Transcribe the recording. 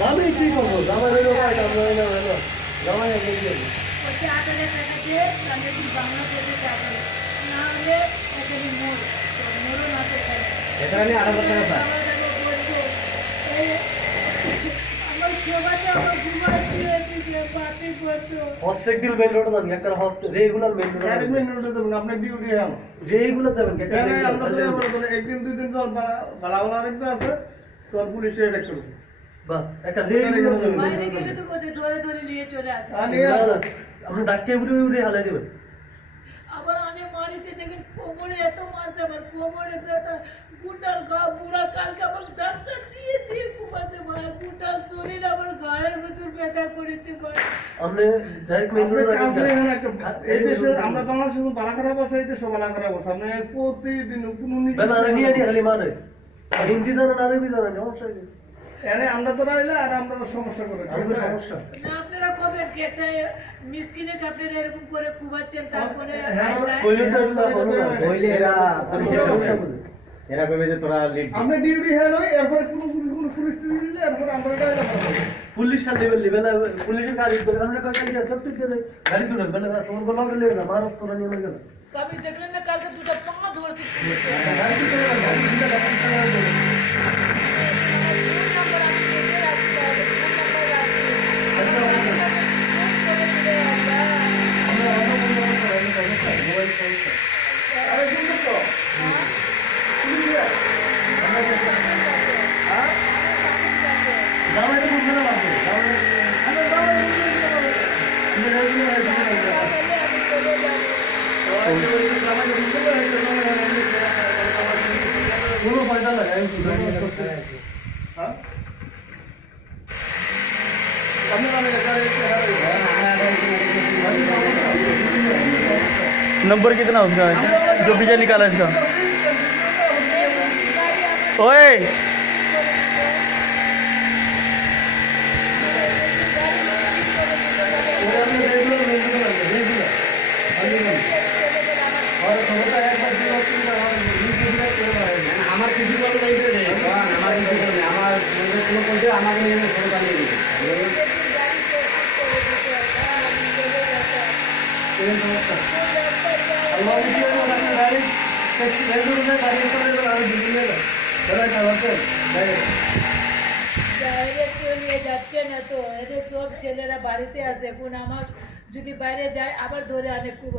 আমি কি করবো জামাই হইলো ভাই জামাই না হইলো জামাই আগে দিয়ে ওকে আগে টাকা দিয়ে তাহলে কি বাংলা পেতে যাবে না হলে এখানে মোড় মোড় না তো এখানে 8,000 টাকা আমার সবাইকে আমার ঘুমাই দিয়েছে পার্টি করতো প্রত্যেকদিন মেন রোড যাবেন একটা regular main road direct main রোডে দেবেন আপনি ডিউটি হ্যাঁ রেগুলার যাবেন কেন আমরা তো একদিন দুই দিন তোর বালাওয়ালা আরেকটা আছে তোর পুলিশে এটা করবে বাস একটা রেগুলার বাইরে গেলে তো কোথায় ধরে ধরে নিয়ে চলে আসে আপনি ডাক্কে উড়ে উড়ে হালাই দেবেন আবার অনেক মারিছে দেখেন কোমরে এত মারছে আমার কোমরে একটা গুটার গা বুড়া কালকে আমার ডাক্তার দিয়ে দিয়ে ঘুমাতে মারা গুটার শরীর আমার গায়ের ভেতর ব্যথা করেছে আপনি ডাইরেক্ট মেন রোড এই দেশে আমরা বাংলাদেশে বালা খারাপ আছে এই দেশে বালা খারাপ আছে আপনি প্রতিদিন কোনো বেলা নিয়ে খালি মানে হিন্দি জানেন আরবি জানেন সমস্যা কি এনে আমরা তো রাইলে আর আমরা সমস্যা করে সমস্যা না আপনারা কবে একটা মিসকিনে আপনারা এরকম করে খুবাচ্ছেন তারপরে বইলে এরা কইবে যে তোরা লিড আমরা ডিউটি হ্যাঁ নয় এরপরে কোনো পুলিশ দিলে এরপরে আমরা গাইলে পুলিশ কাজ লেভেল পুলিশের কাজ করে আমরা কাজ সব ঠিক আছে গাড়ি তুলেন বেলা তোমার বলা গেলে না মারত করে নিয়ে গেল কবি দেখলেন না কালকে দুটো পা ধরতে গাড়ি তুলে গাড়ি তুলে কোনো ফায়দা নাই नंबर कितना उसका जो विजय निकाला इसका ओए আমার কিছু কথা নাই রে আমার কিছু নেই আমার কোনো বলতে আমাকে নিয়ে ফটো বানিয়ে দিই যাচ্ছে না তো এদের সব ছেলেরা বাড়িতে আছে এখন আমার যদি বাইরে যায় আবার ধরে আনে খুব